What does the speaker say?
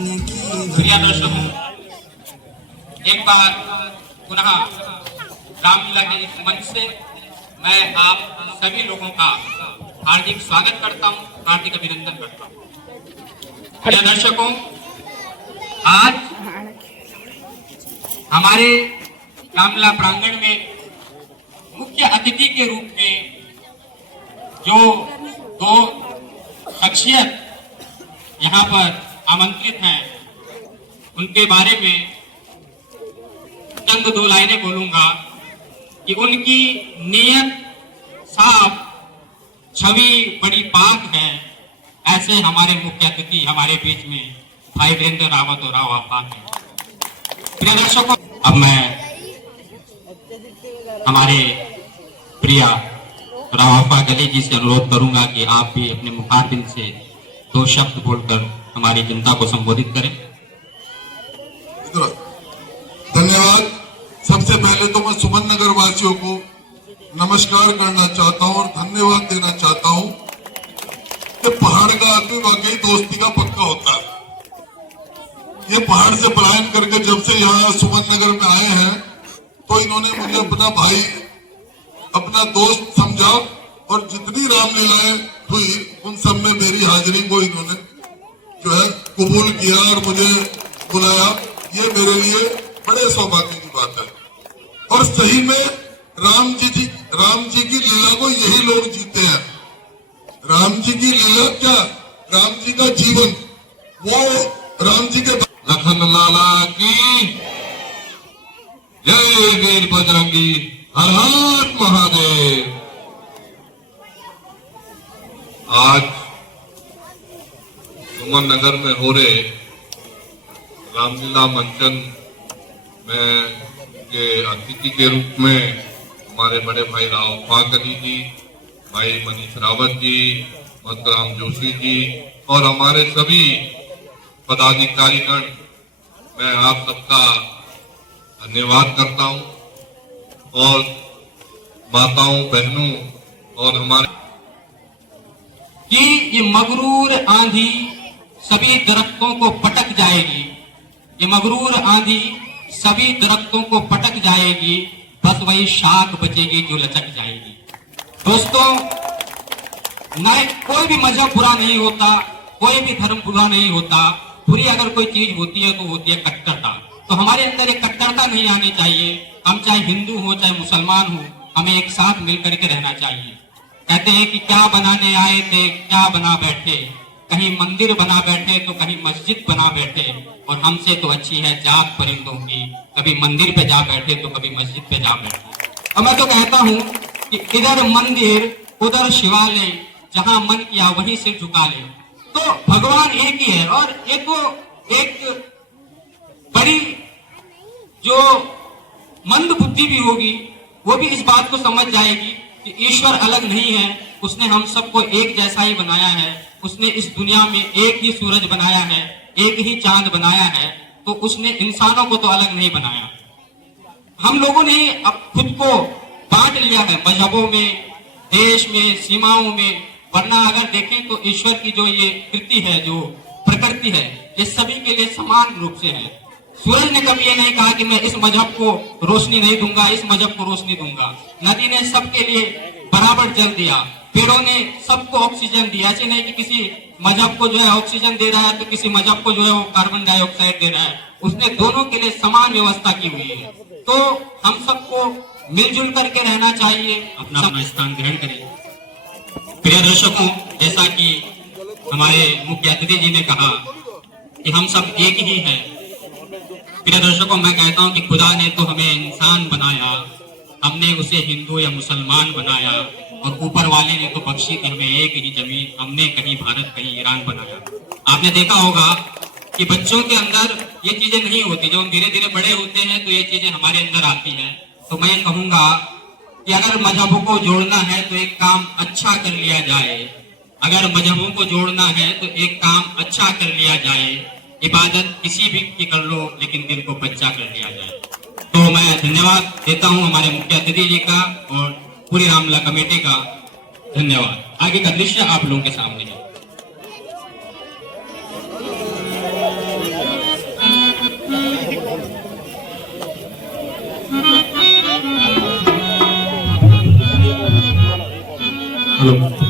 प्रिय दर्शकों, एक बार पुनः रामलीला के इस मंच से मैं आप सभी लोगों का हार्दिक स्वागत करता हूं, हार्दिक अभिनंदन करता हूं। प्रिय दर्शकों, आज हमारे रामलीला प्रांगण में मुख्य अतिथि के रूप में जो दो शख्सियत यहाँ पर आमंत्रित हैं, उनके बारे में चंद दो लाइनें बोलूंगा कि उनकी नीयत साफ, छवि बड़ी पाक है। ऐसे हमारे मुख्य अतिथि हमारे बीच में भाई वीरेंद्र रावत और राव आफाक हैं। प्रिय दर्शकों, अब मैं हमारे प्रिय राव आफाक अली जी से अनुरोध करूंगा कि आप भी अपने मुखारबिंद से दो शब्द बोलकर हमारी जनता को संबोधित करें। धन्यवाद। सबसे पहले तो मैं सुमन नगर वासियों को नमस्कार करना चाहता हूं और धन्यवाद देना चाहता हूं कि पहाड़ का आदमी वाकई दोस्ती का पक्का होता है। ये पहाड़ से पलायन करके जब से यहाँ सुमन नगर में आए हैं तो इन्होंने मुझे अपना भाई, अपना दोस्त समझा और जितनी रामलीलाएं हुई उन सब में मेरी हाजिरी को इन्होंने जो है कबूल किया और मुझे बुलाया। ये मेरे लिए बड़े सौभाग्य की बात है। और सही में राम जी की लीला को यही लोग जीते हैं। राम जी की लीला क्या, राम जी का जीवन, वो राम जी के लखन लाला की जय, वीर बजरंगी, हर हर महादेव। आज सुमन नगर में हो रहे रामलीला मंचन में के अतिथि के रूप में हमारे बड़े भाई राव आफाक अली जी, भाई मनीष रावत जी, मस्तराम जोशी जी और हमारे सभी पदाधिकारीगण, मैं आप सबका धन्यवाद करता हूं। और माताओं, बहनों और हमारे कि ये मगरूर आंधी सभी दरख्तों को पटक जाएगी, ये मगरूर आंधी सभी दरख्तों को पटक जाएगी, बस वही शाख बचेगी जो लचक जाएगी। दोस्तों, न कोई भी मजहब बुरा नहीं होता, कोई भी धर्म बुरा नहीं होता। बुरी अगर कोई चीज होती है तो होती है कट्टरता। तो हमारे अंदर एक कट्टरता नहीं आनी चाहिए। हम चाहे हिंदू हो चाहे मुसलमान हो, हमें एक साथ मिलकर के रहना चाहिए। कहते हैं कि क्या बनाने आए थे क्या बना बैठे, कहीं मंदिर बना बैठे तो कहीं मस्जिद बना बैठे, और हमसे तो अच्छी है जात परिंदों की, कभी मंदिर पे जा बैठे तो कभी मस्जिद पे जा बैठे। और मैं तो कहता हूँ कि इधर मंदिर उधर शिवालय, जहां मन किया वहीं से झुका ले। तो भगवान एक ही है। और एक बड़ी जो मंद बुद्धि भी होगी वो भी इस बात को समझ जाएगी कि ईश्वर अलग नहीं है, उसने हम सबको एक जैसा ही बनाया है। उसने इस दुनिया में एक ही सूरज बनाया है, एक ही चांद बनाया है, तो उसने इंसानों को तो अलग नहीं बनाया। हम लोगों ने अब खुद को बांट लिया है मजहबों में, देश में, सीमाओं में। वरना अगर देखें तो ईश्वर की जो ये कृति है, जो प्रकृति है, ये सभी के लिए समान रूप से है। सूरज ने कभी ये नहीं कहा कि मैं इस मजहब को रोशनी नहीं दूंगा, इस मजहब को रोशनी दूंगा। नदी ने सबके लिए बराबर जल दिया, पेड़ों ने सबको ऑक्सीजन दिया। ऐसे नहीं कि किसी मजहब को जो है ऑक्सीजन दे रहा है तो किसी मजहब को जो है वो कार्बन डाइऑक्साइड दे रहा है। उसने दोनों के लिए समान व्यवस्था की हुई है। तो हम सबको मिलजुल करके रहना चाहिए, अपना अपना स्थान ग्रहण करें। प्रिय दर्शकों, जैसा कि हमारे मुख्य अतिथि जी ने कहा कि हम सब एक ही हैं। प्रिय दर्शकों, मैं कहता हूं कि खुदा ने तो हमें इंसान बनाया, हमने उसे हिंदू या मुसलमान बनाया, और ऊपर वाले ने तो बख्शी थी हमें एक ही जमीन, हमने कहीं भारत कहीं ईरान बनाया। आपने देखा होगा कि बच्चों के अंदर ये चीजें नहीं होती, जब हम धीरे धीरे बड़े होते हैं तो ये चीजें हमारे अंदर आती हैं। तो मैं ये कहूंगा कि अगर मजहबों को जोड़ना है तो एक काम अच्छा कर लिया जाए। अगर मजहबों को जोड़ना है तो एक काम अच्छा कर लिया जाए। इबादत किसी भी की कर लो, लेकिन दिल को बच्चा कर लिया जाए। तो मैं धन्यवाद देता हूं हमारे मुख्य अतिथि जी का और पूरी रामलीला कमेटी का धन्यवाद। आगे का दृश्य आप लोगों के सामने है। हेलो